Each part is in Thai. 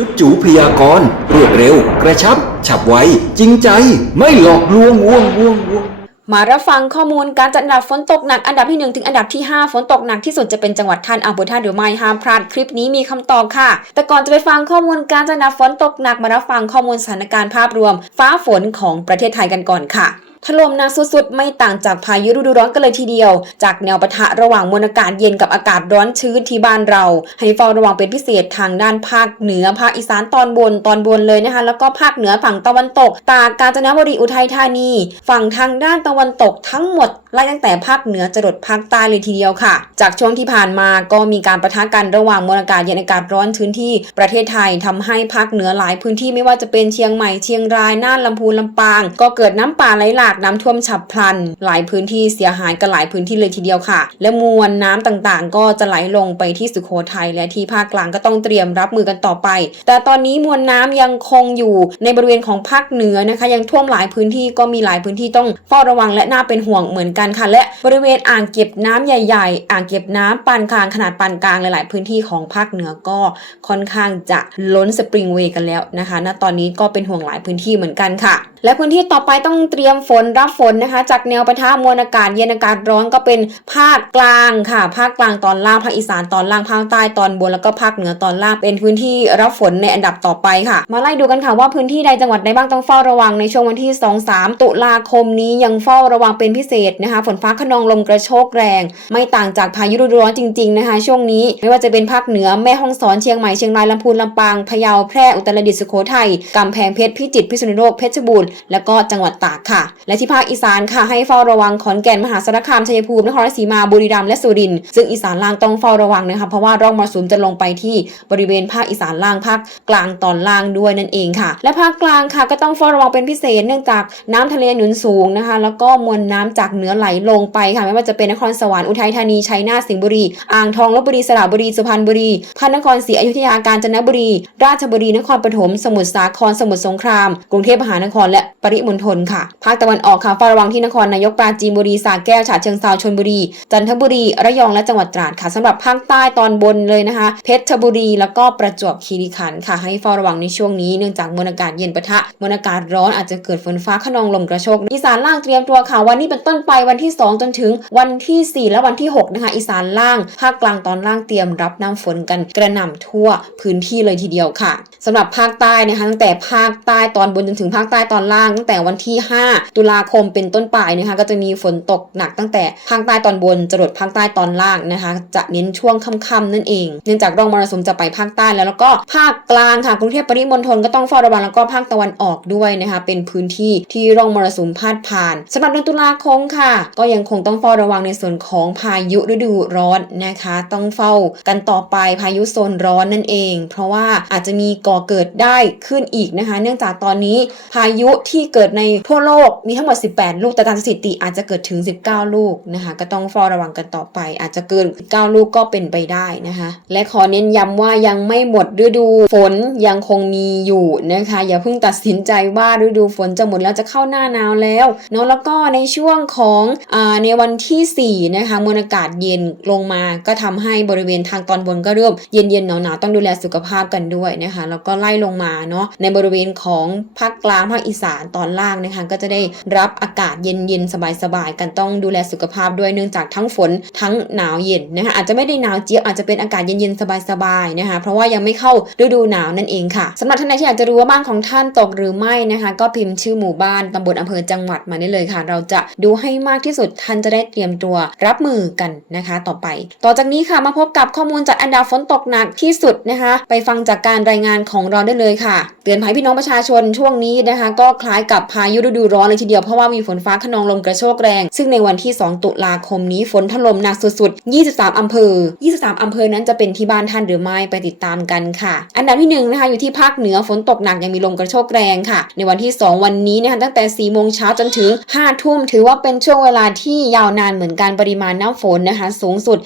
จุดจูพยากรรวดเร็ว กระชับ ฉับไว จริงใจ ไม่หลอกลวงวงวงวงมารับฟังข้อมูลการจัดอันดับฝนตกหนักอันดับที่ 1 ถึงอันดับที่ 5 ฝนตกหนักที่สุดจะเป็นจังหวัดท่านอำเภอท่านหรือไม่ห้ามพลาดคลิปนี้มีคำตอบค่ะ แต่ก่อนจะไปฟังข้อมูลการจัดอันดับฝนตกหนักมารับฟังข้อมูลสถานการณ์ภาพรวม ฟ้าฝนของประเทศไทยกันก่อนค่ะ ถล่มหนักสุดๆ ไม่ต่างจากพายุฤดูร้อนกันเลยทีเดียว จากแนวปะทะระหว่างมวลอากาศเย็นกับอากาศร้อนชื้นที่บ้านเรา ให้เฝ้าระวังเป็นพิเศษทางด้านภาคเหนือภาคอีสานตอนบนตอนบนเลยนะคะ แล้วก็ภาคเหนือฝั่งตะวันตก ตากกาญจนบุรีอุทัยธานี ฝั่งทางด้านตะวันตกทั้งหมดไล่ตั้งแต่ภาคเหนือจรดภาคใต้เลยทีเดียวค่ะ จากช่วงที่ผ่านมาก็มีการประทะกันระหว่างมวลอากาศเย็นอากาศร้อนชื้นที่ประเทศไทยทำให้ภาคเหนือหลายพื้นที่ไม่ว่าจะเป็นเชียงใหม่เชียงรายน่านลำพูนลำปาง ก็เกิดน้ำป่าไหลหลากน้ำท่วมฉับพลัน หลายพื้นที่เสียหายกันหลายพื้นที่เลยทีเดียวค่ะ และมวลน้ำต่างๆ ก็จะไหลลงไปที่สุโขทัยและที่ภาคกลางก็ต้องเตรียมรับมือกันต่อไป แต่ตอนนี้มวลน้ำยังคงอยู่ในบริเวณของภาคเหนือนะคะ ยังท่วมหลายพื้นที่ก็มีหลายพื้นที่ต้องเฝ้าระวังและน่าเป็นห่วงเหมือนกันค่ะ และบริเวณอ่างเก็บน้ำใหญ่ ๆ อ่างเก็บน้ำปานกลางขนาดปานกลางหลาย ๆ พื้นที่ของภาคเหนือก็ค่อนข้างจะล้นสปริงเวย์กันแล้วนะคะ ณ ตอนนี้ก็เป็นห่วงหลายพื้นที่เหมือนกันค่ะ และพื้นที่ต่อไปต้องเตรียมฝนรับฝนนะคะ จากแนวปะทะมวลอากาศเย็นอากาศร้อนก็เป็นภาคกลางค่ะ ภาคกลางตอนล่างภาคอีสานตอนล่างภาคใต้ตอนบนแล้วก็ภาคเหนือตอนล่างเป็นพื้นที่รับฝนในอันดับต่อไปค่ะ มาไล่ดูกันค่ะว่าพื้นที่ใดจังหวัดใดบ้างต้องเฝ้าระวังในช่วงวันที่ 2-3 ตุลาคมนี้ยังเฝ้าระวังเป็นพิเศษนะคะฝนฟ้าขนองลมกระโชกแรง ไม่ต่างจากพายุฤดูร้อนจริง ๆนะคะ ช่วงนี้ไม่ว่าจะเป็นภาคเหนือแม่ฮ่องสอนเชียงใหม่เชียงรายลำพูนลำปางพะเยาแพร่อุตรดิตถ์สุโขทัยกำแพงเพชรพิจิตรพิษณุโลกเพชรบูรณ์และก็จังหวัดตากค่ะ และที่ภาคอีสานค่ะให้เฝ้าระวังขอนแก่นมหาสารคามชัยภูมินครราชสีมาบุรีรัมย์และสุรินทร์ซึ่งอีสานล่างต้องเฝ้าระวังนะคะเพราะว่าร่องมรสุมจะลงไปที่บริเวณภาคอีสานล่างภาคกลางตอนล่างด้วยนั่นเองค่ะ และภาคกลางค่ะก็ต้องเฝ้าระวังเป็นพิเศษเนื่องจากน้ำทะเลหนุนสูงนะคะ แล้วก็มวลน้ำจากเหนือไหลลงไปค่ะไม่ว่าจะเป็นนครสวรรค์อุทัยธานีชัยนาทสิงห์บุรี อ่างทองลบบุรีสระบุรีสุพรรณบุรีพระนครศรีอยุธยากาญจนบุรี ราชบุรีนครปฐมสมุทรสาครสมุทรสงคราม กรุงเทพมหานครและปริมณฑลค่ะภาคตะวันออกค่ะเฝ้าระวังที่นครนายกปราจีนบุรีสระแก้วฉะเชิงเทราชลบุรี จันทบุรีระยองและจังหวัดตราดค่ะสำหรับภาคใต้ตอนบนเลยนะคะ เพชรบุรีแล้วก็ประจวบคีรีขันธ์ค่ะ ให้เฝ้าระวังในช่วงนี้เนื่องจากมวลอากาศเย็นปะทะมวลอากาศร้อนอาจจะเกิดฝนฟ้าขนองลมกระโชกอีสานล่างเตรียมตัวค่ะวันนี้เป็นต้นไปวันที่ 2 จนถึงวันที่ 4 และวันที่ 6 นะคะอีสานล่างภาคกลางตอนล่างเตรียมรับน้ำฝนกันกระหน่ำทั่วพื้นที่เลยทีเดียวค่ะสำหรับภาคใต้นะคะตั้งแต่ภาคใต้ตอนบนจนถึงภาคใต้ตอนล่างตั้งแต่วันที่ 5 ตุลาคมเป็นต้นไปนะคะก็จะมีฝนตกหนักตั้งแต่ภาคใต้ตอนบนจรดภาคใต้ตอนล่างนะคะ จะเน้นช่วงค่ำๆนั่นเอง เนื่องจากร่องมรสุมจะไปภาคใต้แล้วแล้วก็ภาคกลางค่ะกรุงเทพปริมณฑลก็ต้องเฝ้าระวังแล้วก็ภาคตะวันออกด้วยนะคะ เป็นพื้นที่ที่ร่องมรสุมพาดผ่านสำหรับเดือนตุลาคมค่ะก็ยังคงต้องเฝ้าระวังในส่วนของพายุฤดูร้อนนะคะ ต้องเฝ้ากันต่อไปพายุโซนร้อนนั่นเอง เพราะว่าอาจจะมีก่อเกิดได้ขึ้นอีกนะคะ เนื่องจากตอนนี้พายุที่เกิดในทั่วโลกมีทั้งหมด 18 ลูกแต่ตามสถิติอาจจะเกิดถึง 19 ลูกนะคะ ก็ต้องเฝ้าระวังกันต่อไป อาจจะเกิน 9 ลูกก็เป็นไปได้นะคะ และขอเน้นย้ำว่ายังไม่หมดฤดูฝนยังคงมีอยู่นะคะ อย่าเพิ่งตัดสินใจว่าฤดูฝนจะหมดแล้วจะเข้าหน้าหนาวแล้วเนาะแล้วก็ในช่วงของอาในวันที่4นะคะมวลอากาศเย็นลงมาก็ทำให้บริเวณทางตอนบนก็เริ่มเย็นๆหนาวหนาวๆต้องดูแลสุขภาพกันด้วยนะคะแล้วก็ไล่ลงมาเนาะในบริเวณของภาคกลางภาคอีสานตอนล่างนะคะก็จะได้รับอากาศเย็นเย็นๆสบายๆกันต้องดูแลสุขภาพด้วยเนื่องจากทั้งฝนทั้งหนาวเย็นนะคะอาจจะไม่ได้หนาวเจี๊ยบอาจจะเป็นอากาศเย็นๆสบายๆนะคะเพราะว่ายังไม่เข้าฤดูหนาวนั่นเองค่ะสำหรับท่านใดที่อยากจะรู้ว่าบ้านของท่านตกหรือไม่นะคะก็พิมพ์ชื่อหมู่บ้านตำบลอำเภอจังหวัดมาได้เลยค่ะ เราจะดูให้มากที่สุดท่านจะได้เตรียมตัวรับมือกันนะคะ ต่อไป ต่อจากนี้ค่ะมาพบกับข้อมูลจากอันดับฝนตกหนักที่สุดนะคะ ไปฟังจากการรายงานของเราได้เลยค่ะ เตือนภัยพี่น้องประชาชนช่วงนี้นะคะ ก็คล้ายกับพายุฤดูร้อนเลยทีเดียวเพราะว่ามีฝนฟ้าขนองลมกระโชกแรง ซึ่งในวันที่ 2 ตุลาคมนี้ฝนถล่มหนักสุดๆ 23 อำเภอ 23 อำเภอนั้นจะเป็นที่บ้านท่านหรือไม่ไปติดตามกันค่ะ อันดับที่หนึ่งนะคะอยู่ที่ภาคเหนือฝนตกหนักยังมีลมกระโชกแรงค่ะ ในวันที่ 2 วันนี้นะคะตั้งแต่4โมงเช้าจนถึง5ทุ่มถือว่าเป็นช่วงเววลาที่ยาวนานเหมือนกันปริมาณน้ำฝนนะคะ สูงสุด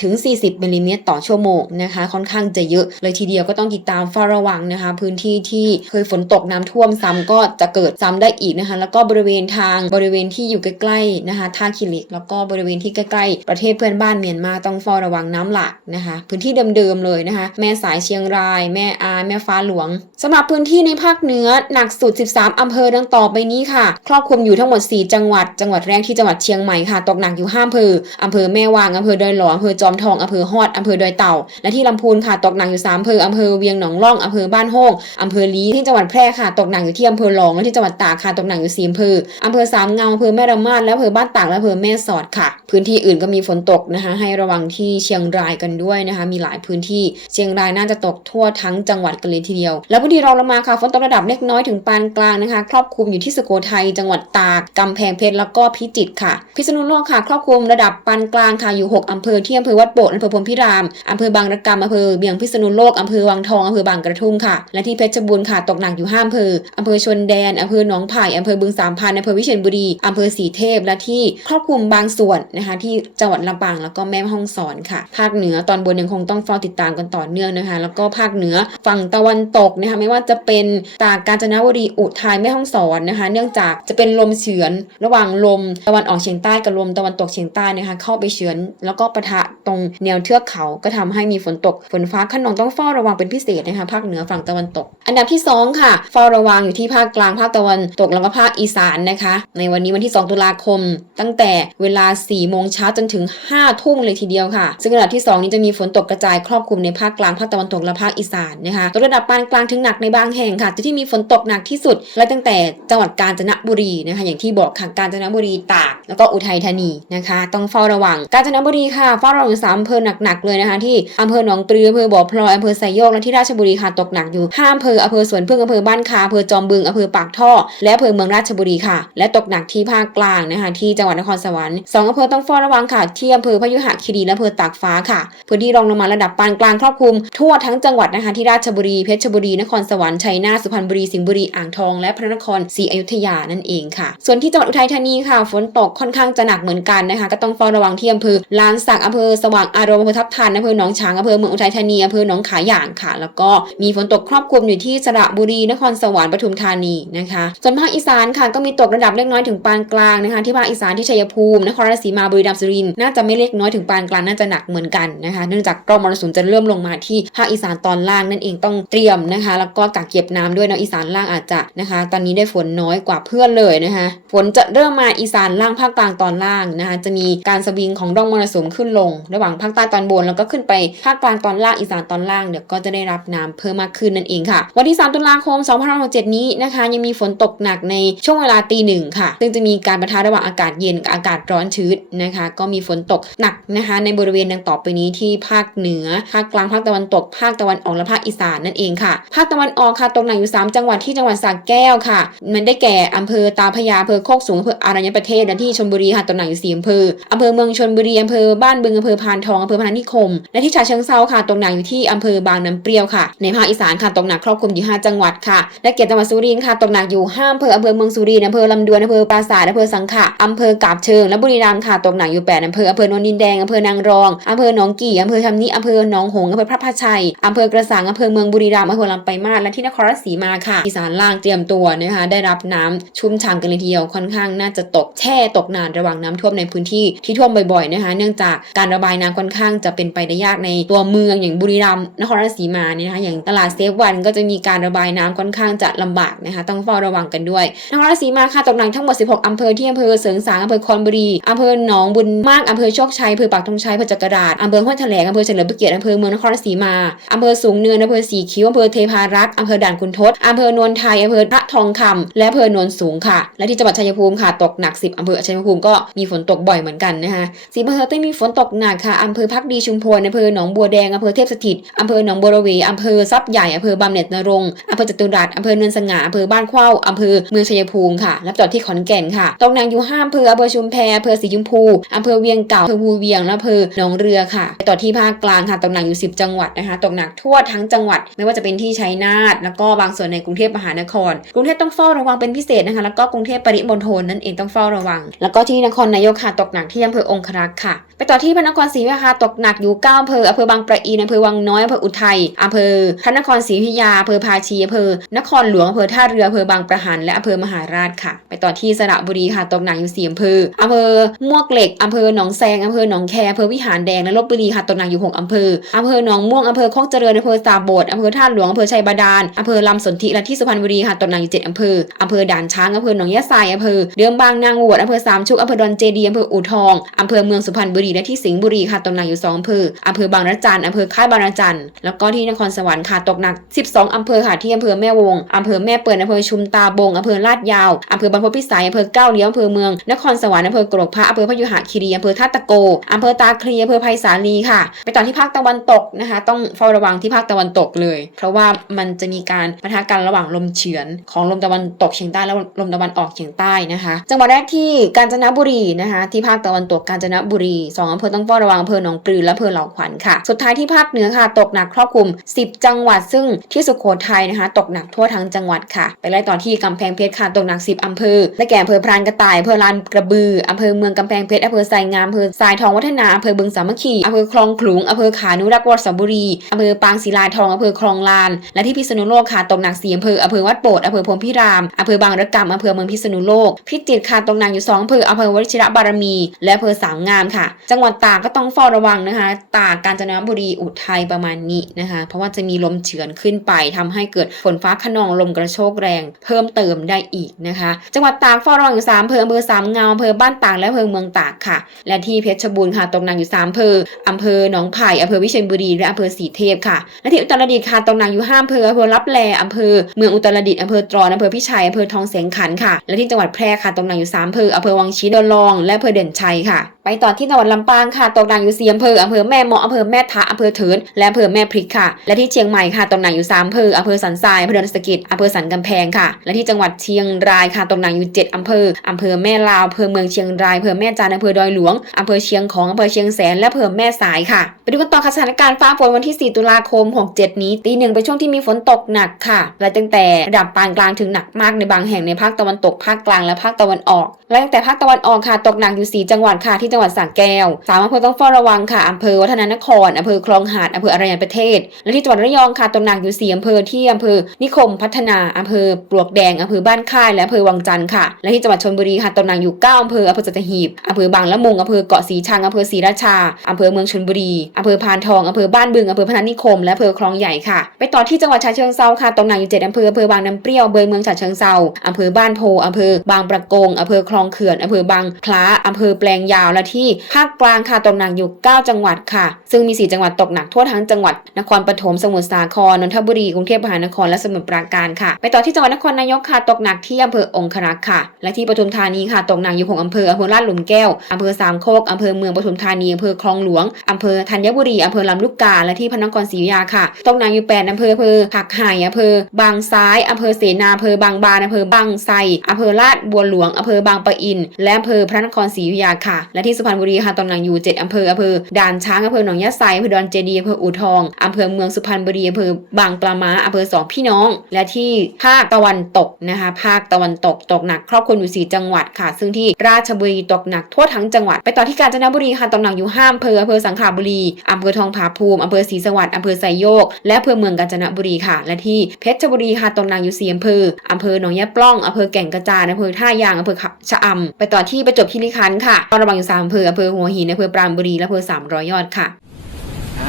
20-40มิลลิเมตรต่อชั่วโมงนะคะ ค่อนข้างจะเยอะเลยทีเดียวก็ต้องติดตามเฝ้าระวังนะคะ พื้นที่ที่เคยฝนตกน้ำท่วมซ้ำก็จะเกิดซ้ำได้อีกนะคะ แล้วก็บริเวณทางบริเวณที่อยู่ใกล้ๆนะคะท่าคิริกแล้วก็บริเวณที่ใกล้ๆประเทศเพื่อนบ้านเมียนมาต้องเฝ้าระวังน้ำหลากนะคะ พื้นที่เดิมๆเลยนะคะ แม่สายเชียงราย แม่อาแม่ฟ้าหลวงสำหรับพื้นที่ในภาคเหนือหนักสุด 13อำเภอดังต่อไปนี้ค่ะ ครอบคลุมอยู่ทั้งหมด 4 จังหวัดจังหวัดแรกที่จังหวัดเชียงใหม่ค่ะ ตกหนักอยู่5อำเภออำเภอแม่วางอำเภอดอยหลออำเภอจอมทองอำเภอฮอดอำเภอดอยเต่า และที่ลำพูนค่ะ ตกหนักอยู่3อำเภออำเภอเวียงหนองล่องอำเภอบ้านโฮงอำเภอลีที่จังหวัดแพร่ค่ะ ตกหนักอยู่ที่อำเภอหลองและที่จังหวัดตากค่ะ ตกหนักอยู่สี่อำเภออำเภอสามเงาอำเภอแม่ระมาดและอำเภอบ้านตากและอำเภอแม่สอดค่ะ พื้นที่อื่นก็มีฝนตกนะคะ ให้ระวังที่เชียงรายกันด้วยนะคะ มีหลายพื้นที่ เชียงรายน่าจะตกทั่วทั้งจังหวัดกันเลยทีเดียว แล้วพื้นที่รองลงมาค่ะฝนตกระดับเล็กน้อยถึงปานกลางนะคะ ครอบคลุมอยู่ที่สุโขทัยจังหวัดตากกำแพงเพชรแล้วก็พิจิตรค่ะ พิษณุโลกค่ะ ครอบคลุมระดับปานกลางค่ะ อยู่ 6 อำเภอที่อำเภอวัดโบดอำเภอพรมพิราม อำเภอบางระกำอำเภอเบียงพิษณุโลก อำเภอวังทอง อำเภอบางกระทุ่มค่ะ และที่เพชรบูรณ์ค่ะ ตกหนักอยู่ห้าอำเภอ อำเภอชนแดน อำเภอหนองไผ่ อำเภอบึงสามพัน อำเภอวิเชียรบุรี อำเภอสีเทพ และที่ครอบคลุมบางส่วนนะคะ ที่จังหวัดลำปางแล้วก็แม่ฮ่องสอนค่ะ ภาคเหนือตอนบนยังคงต้องเฝ้าติดตามกันต่อเนื่องนะคะ แล้วก็ภาคเหนือฝั่งตะวันตกนะคะ ไม่ว่าจะเป็นตากกาญจนบุรี อุทัย แม่ฮ่องสอนนะคะ เนื่องจากจะเป็นลมเฉือนระหว่างลมตะวันออกเฉียงใต้กับลมตะวันตกเฉียงใต้นะคะเข้าไปเฉือน แล้วก็ปะทะตรงแนวเทือกเขาก็ทำให้มีฝนตกฝนฟ้าขนองต้องเฝ้าระวังเป็นพิเศษนะคะภาคเหนือฝั่งตะวันตก อันดับที่สองค่ะ เฝ้าระวังอยู่ที่ภาคกลางภาคตะวันตกแล้วก็ภาคอีสานนะคะ ในวันนี้วันที่ 2 ตุลาคม ตั้งแต่เวลา4โมงเช้าจนถึง5ทุ่มเลยทีเดียวค่ะ ซึ่งอันดับที่ 2 นี้จะมีฝนตกกระจายครอบคลุมในภาคกลางภาคตะวันตกและภาคอีสานนะคะตกระดับปานกลางถึงหนักในบางแห่งค่ะจุดที่มีฝนตกหนักที่สุด และตั้งแต่จังหวัดกาญจนบุรีนะคะ อย่างที่บอกค่ะกาญจนบุรีตาก แล้วก็อุทัยธานีนะคะ ต้องเฝ้าระวัง กาญจนบุรีค่ะเฝ้าระวังสามอำเภอหนักๆเลยนะคะที่อำเภอหนองปลืออำเภอบ่อพลอยอำเภอไซโยกและที่ราชบุรีค่ะตกหนักอยู่ห้าอำเภออำเภอสวนพึ่งอำเภอบ้านคาอำเภอจอมบึงอำเภอปากท่อ และอำเภอเมืองราชบุรีค่ะ และตกหนักที่ภาคกลางนะคะ ที่จังหวัดนครสวรรค์สองอำเภอต้องเฝ้าระวังค่ะที่อำเภอพยุหคีรีและอำเภอตากฟ้าค่ะพื้นที่รองลงมาระดับปานกลางครอบคลุม ทั่วทั้งจังหวัดนะคะที่ราชบุรีเพชรบุรีนครสวรรค์ชัยนาทสุพรรณบุรีสิงห์บุรีอ่างทองและพระนครศรีอยุธยานั่นเองค่ะ ส่วนที่จังหวัดอุทัยธานีค่ะฝนตกค่อนข้างจะหนักเหมือนกันนะคะก็ต้องเฝ้าระวังที่อำเภอลานสักอำเภอสว่างอารมณ์อำเภอทับทันอำเภอหนองฉางอำเภอเมืองอุทัยธานีอำเภอหนองขาหย่างค่ะ แล้วก็มีฝนตกครอบคลุมอยู่ที่สระบุรีนครสวรรค์ปทุมธานีนะคะส่วนภาคอีสานค่ะก็มีตกระดับเล็กน้อยถึงปานกลางนะคะที่ภาคอีสานที่ชัยภูมินครราชสีมาบุรีรัมย์สุรินทร์น่าจะไม่เล็กน้อยถึงปานกลางน่าจะหนักเหมือนกันนะคะ เนื่องจากร่องมรสุมจะเริ่มลงมาที่ภาคอีสานตอนล่างนั่นเองต้องเตรียมนะคะ แล้วก็กักเก็บน้ำด้วยเนาะอีสานล่างอาจจะนะคะ ตอนนี้ได้ฝนน้อยกว่าเพื่อนเลยนะคะฝนจะเริ่มมาอีสานล่างภาคกลางตอนล่างนะคะจะมีการสวิงของร่องมรสุมขึ้นลง ระหว่างภาคใต้ตอนบนแล้วก็ขึ้นไปภาคกลางตอนล่างอีสานตอนล่างเดี๋ยวก็จะได้รับน้ำเพิ่มมากขึ้นนั่นเองค่ะ วันที่ 3 ตุลาคม 2567 นี้นะคะ ยังมีฝนตกหนักในช่วงเวลาตีหนึ่งค่ะ ซึ่งจะมีการประทะระหว่างอากาศเย็นกับอากาศร้อนชื้นนะคะ ก็มีฝนตกหนักนะคะ ในบริเวณดังต่อไปนี้ที่ภาคเหนือ ภาคกลาง ภาคตะวันตก ภาคตะวันออกและภาคอีสานนั่นเองค่ะ ภาคตะวันออกค่ะตกหนักอยู่ 3 จังหวัดที่จังหวัดสระแก้วค่ะ มันได้แก่อำเภอตาพยาอำเภอโคกสูงอำเภออารัญญประเทศและที่ชลบุรีค่ะตกหนักอยู่สี่อำเภออำเภอเมืองชลบุรีอำเภอบ้านบึงอำเภอพานทองอำเภอพนัสนิคม และที่ฉะเชิงเซาค่ะตกหนักอยู่ที่อำเภอบางน้ำเปรี้ยวค่ะ ในภาคอีสานค่ะตกหนักครอบคลุมอยู่ 5 จังหวัดค่ะ และเกียรติจังหวัดสุรินทร์ค่ะตกหนักอยู่5อำเภออำเภอเมืองสุรินทร์อำเภอลำดวนอำเภอปราสาทอำเภอสังขะอำเภอกาบเชิงและบุรีรัมย์ค่ะตกหนักอยู่8อำเภออำเภอโนนดินแดงอำเภอนางรองอำเภอหนองกี่อำเภอชำนิอำเภอหนองหงอำเภอพระพาชัยอำเภอกระสังอำเภอเมืองบุรีรัมย์อำเภอลำปายมาศและที่นครราชสีมาค่ะอีสานล่างเตรียมตัวนะคะได้รับน้ำชุ่มฉ่ำกันเลยทีเดียวค่อนข้างน่าจะตกแช่ตกนานระวังน้ำท่วมในพื้นที่ที่ท่วมบ่อยๆนะคะ เนื่องจากการระบายน้ำค่อนข้างจะเป็นไปได้ยากในตัวเมืองอย่างบุรีรัมย์นครราชสีมาเนี่ยนะคะอย่างตลาดเซฟวันก็จะมีการระบายน้ำค่อนข้างจะลำบากนะคะ ต้องเฝ้าระวังกันด้วยนครราชสีมาค่ะตกหนักทั้งหมด 16อำเภอที่อำเภอเสริงสางอำเภอคอนบุรีอำเภอหนองบุญมากอำเภอโชคชัยอำเภอปากธงชัยอำเภอจักราชอำเภอห้วยแถลงอำเภอเฉลิมพระเกียรติอำเภอเมืองนครราชสีมาอำเภอสูงเนินอำเภอสีคิ้วอำเภอเทพารักษ์อำเภอด่านคุณทศอำเภอนวลไทยอำเภอพระทองคำและอำเภอโนนสูงค่ะ และที่จังหวัดชัยภูมิค่ะตกหนัก 10อำเภอชัยภูมิก็มีฝนตกบ่อยเหมือนกันนะคะสีอำเภอที่มีฝนตกหนักค่ะอำเภอพักดีชุมพลอำเภอหนองบัวแดงอำเภอเทพสถิตอำเภอหนองบัวระเวอำเภอทรัพย์ใหญ่อำเภอบำเหน็จนรงอำเภอจตุรัสอำเภอเนินสง่าอำเภอบ้านเข้าอำเภอเมืองชัยภูมิค่ะและต่อที่ขอนแก่นค่ะตกหนักอยู่ห้าอำเภออำเภอชุมแพอำเภอสีชมพูอำเภอเวียงเก่าอำเภอภูเวียงและอำเภอหนองเรือค่ะต่อที่ภาคกลางค่ะตกหนักอยู่ 10 จังหวัดนะคะตกหนักทั่วทั้งจังหวัด ไม่ว่าจะเป็นที่ชัยนาทแล้วก็บางส่วนในกรุงเทพมหานคร กรุงเทพต้องเฝ้าระวังเป็นพิเศษนะคะแล้วก็กรุงเทพปริมณฑลนั่นเองต้องเฝ้าระวังวัง แล้วก็ที่นครนายกค่ะตกหนักที่อำเภอองครักษ์ค่ะ ไปต่อที่พระนครศรีอยุธยาค่ะตกหนักอยู่9อำเภออำเภอบางประอินอำเภอวังน้อยอำเภออุทัยอำเภอพระนครศรีอยุธยาอำเภอภาชีอำเภอนครหลวงอำเภอท่าเรืออำเภอบางประหันและอำเภอมหาราชค่ะ ไปต่อที่สระบุรีค่ะตกหนักอยู่สี่อำเภออำเภอมวกเหล็กอำเภอหนองแซงอำเภอหนองแคอำเภอวิหารแดงและลบบุรีค่ะตกหนักอยู่หกอำเภออำเภอหนองม่วงอำเภอโคกเจริญอำเภอสาโบดอำเภอท่าหลวงอำเภอชัยบาดาลอำเภอลำสนธิและที่สุพรรณบุรีค่ะตกหนักอยู่เจ็ดอำเภออำเภอด่านช้างอำเภอหนองยะไซอำเภอเดือมบางนางหวดอำเภอสามชุกอำเภอดอนเจดีย์อำเภออู่ทองอำเภอเมืองสุพรรณบุรีและที่สิงห์บุรีค่ะตกหนักอยู่สองอำเภออำเภอบางระจันอำเภอค่ายบางระจันแล้วก็ที่นครสวรรค์ค่ะตกหนัก 12อำเภอค่ะที่อำเภอแม่วงอำเภอแม่เปิดอำเภอชุมตาบงอำเภอลาดยาวอำเภอบรรพพิสัยอำเภอเก้าเลี้ยวอำเภอเมืองนครสวรรค์อำเภอกรกพระอำเภอพยุหคีรีอำเภอท่าตะโกอำเภอตาคลีอำเภอไผ่สาลีค่ะ ไปต่อที่ภาคตะวันตกนะคะ ต้องเฝ้าระวังที่ภาคตะวันตกเลย เพราะว่ามันจะมีการปะทะกันระหว่างลมเฉือน ของลมตะวันตกเฉียงใต้และลมตะวันออกเฉียงใต้นะคะ จังหวัดแรกที่กาญจนบุรีนะคะที่ภาคตะวันตกกาญจนบุรีสองอำเภอต้องเฝ้าระวังอำเภอหนองปลือและอำเภอเหล่าขวัญค่ะ สุดท้ายที่ภาคเหนือค่ะ ตกหนักครอบคลุม 10 จังหวัดซึ่งที่สุโขทัยนะคะ ตกหนักทั่วทั้งจังหวัดค่ะ ไปไล่ต่อที่กำแพงเพชรค่ะตกหนัก 10อำเภอได้แก่อำเภอพรานกระต่ายอำเภอลานกระบืออำเภอเมืองกำแพงเพชรอำเภอไซงามอำเภอทรายทองวัฒนาอำเภอบึงสามัคคีอำเภอคลองขลุงอำเภอขานุรักษ์วรสบุรีอำเภอปางศิลาทองอำเภอคลองลาน และที่พิษณุโลกค่ะตกหนักสี่อำเภออำเภอวัดโบดอำเภอพรมพิรามอำเภอบางระกำอำเภอเมืองพิษณุโลกพิจิตรค่ะตกหนักอยู่สอำเภออำเภอวชิระบารมี และอำเภอสามงามค่ะ จังหวัดตากก็ต้องเฝ้าระวังนะคะ ตากกาญจนบุรีอุทัยประมาณนี้นะคะ เพราะว่าจะมีลมเฉือนขึ้นไปทำให้เกิดฝนฟ้าขนองลมกระโชกแรง เพิ่มเติมได้อีกนะคะ จังหวัดตากเฝ้าระวังอยู่สามอำเภออำเภอสามงามอำเภอบ้านตากและอำเภอเมืองตากค่ะ และที่เพชรบูรณ์ค่ะตกหนักอยู่สามอำเภออำเภอหนองไผ่อำเภอวิเชียรบุรีและอำเภอสีเทพค่ะและที่อุตรดิตถ์ค่ะตกหนักอยู่ห้าอำเภออำเภอลับแลอำเภอเมืองอุตรดิตถ์อำเภอตรอนอำเภอพิชัยอำเภอทองแสงขันค่ะ และที่จังหวัดแพร่ค่ะตกหนักอยู่สามอำเภออำเภอวังชิ้นดอนรอง และอำเภอเด่นชัยค่ะ ไปต่อที่จังหวัดลำปางค่ะ ตกหนักอยู่สี่อำเภออำเภอแม่เมาะอำเภอแม่ทะอำเภอเถินและอำเภอแม่พริกค่ะ และที่เชียงใหม่ค่ะตกหนักอยู่สามอำเภออำเภอสันทรายอำเภอดอนสะกิดอำเภอสันกำแพงค่ะ และที่จังหวัดเชียงรายค่ะตกหนักอยู่เจ็ดอำเภออำเภอแม่ลาวอำเภอเมืองเชียงรายอำเภอแม่จันอำเภอดอยหลวงอำเภอเชียงของอำเภอเชียงแสนและอำเภอแม่สายค่ะไปดูกันต่อค่ะสถานการณ์ฟ้าฝนวันที่ 4 ตุลาคม 67 นี้ตีหนึ่งเป็นช่วงที่มีฝนตกหนักค่ะและตั้งแต่ระดับปานกลางถึงหนักมากในบางแห่งในภาคตะวันตกภาคกลางและภาคตะวันออกและตั้งแต่ภาคตะวันออกค่ะตกหนักอยู่4จังหวัดค่ะที่จังหวัดสระแก้วสามอำเภอต้องเฝ้าระวังค่ะอำเภอวัฒนานครอำเภอคลองหาดอำเภออรัญญประเทศ และที่จังหวัดระยองค่ะตกหนักอยู่ 4อำเภอที่อำเภอ นิคมพัฒนาอำเภอปลวกแดงอำเภอบ้านค่ายและอำเภอวังจันทร์ค่ะ และที่จังหวัดชลบุรีค่ะตกหนักอยู่9อำเภออำเภอสัตหีบอำเภอบางละมุงอำเภอเกาะสีชังอำเภอศรีราชาอำเภอเมืองชลบุรีอำเภอพานทองอำเภอบ้านบึงอำเภอพนัสนิคม และอำเภอคลองใหญ่ค่ะ ไปต่อที่จังหวัดฉะเชิงเซาค่ะตกหนักอยู่เจ็ดอำเภออำเภอบางน้ำเปรี้ยวอำเภอเมืองฉะเชิงเซาอำเภอบ้านโพอำเภอบางประกงอำเภอคลองอเขื่อนอำเภอบางคล้าอำเภอแปลงยาวและที่ภาคกลางค่ะตกหนักอยู่ 9 จังหวัดค่ะ ซึ่งมี 4 จังหวัดตกหนักทั่วทั้งจังหวัดนครปฐมสมุทรสาครนนทบุรีกรุงเทพมหานครและสมุทรปราการค่ะ ไปต่อที่จังหวัดนครนายกค่ะตกหนักที่อำเภอองครักษ์ค่ะ และที่ปทุมธานีค่ะตกหนักอยู่หกอำเภออำเภอลาดหลุมแก้วอำเภอสามโคกอำเภอเมืองปทุมธานีอำเภอคลองหลวงอำเภอธัญบุรีอำเภอลำลูกกาและที่พระนครศรีอยุธยาค่ะตกหนักอยู่แปดอำเภออำเภอผักไห่อำเภอบางซ้ายอำเภอเสนาอำเภอบางบานอำเภอบางไทรอำเภอลาดบัวหลวงอำเภอบางปะอิน และอำเภอพระนครศรีอยุธยาค่ะ และที่สุพรรณบุรีค่ะตกหนักอยู่เจ็ดอำเภออำเภอด่านช้างอำเภอหนองยะไซอำเภอดอนเจดียอำเภออู่ทองอำเภอเมืองสุพรรณบุรีอำเภอบางปลาม้าอำเภอสองพี่น้อง และที่ภาคตะวันตกนะคะภาคตะวันตกตกหนักครอบคลุมอยู่สี่จังหวัดค่ะ ซึ่งที่ราชบุรีตกหนักทั่วทั้งจังหวัด ไปต่อที่กาญจนบุรีค่ะตกหนักอยู่ห้าอำเภออำเภอสังขะบุรีอำเภอทองผาภูมิอำเภอศรีสวัสดิ์อำเภอไซโยก และอำเภอเมืองกาญจนบุรีค่ะ และที่เพชรบุรีค่ะตกหนักอยู่สี่อำเภออำเภอหนองยะปล้องอำเภอแก่งกระจานอำเภอท่ายางอำเภอชะอำไปต่อที่ประจวบคีรีขันธ์ค่ะต้องระวังอยู่สามอำเภออำเภอหัวหินอำเภอปราณบุรีและอำเภอสามร้อยยอดค่ะ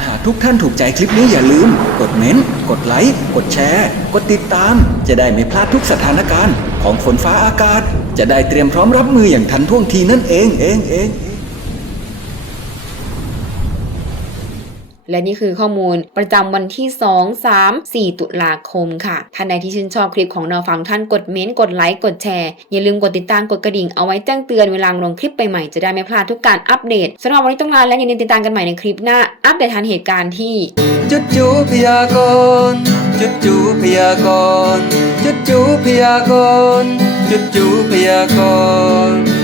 หากทุกท่านถูกใจคลิปนี้อย่าลืม กดเม้นต์กดไลค์ กดแชร์ กดติดตาม จะได้ไม่พลาดทุกสถานการณ์ ของฝนฟ้าอากาศ จะได้เตรียมพร้อมรับมืออย่างทันท่วงทีนั่นเองเองเอง และนี่คือข้อมูลประจำวันที่ 2 3 4 ตุลาคมค่ะ ท่านใดที่ชื่นชอบคลิปของเราฟังท่านกดเม้นต์กดไลค์ กดแชร์ อย่าลืมกดติดตามกดกระดิ่งเอาไว้แจ้งเตือนเวลาลงคลิปใหม่ๆจะได้ไม่พลาดทุกการอัปเดตสำหรับวันนี้ต้องลาและอย่าลืมติดตามกันใหม่ในคลิปหน้า อัปเดตทันเหตุการณ์ที่ จุดจูพยากรณ์จุดจูพยากรณ์จุดจูพยากรณ์จุดจูพยากรณ์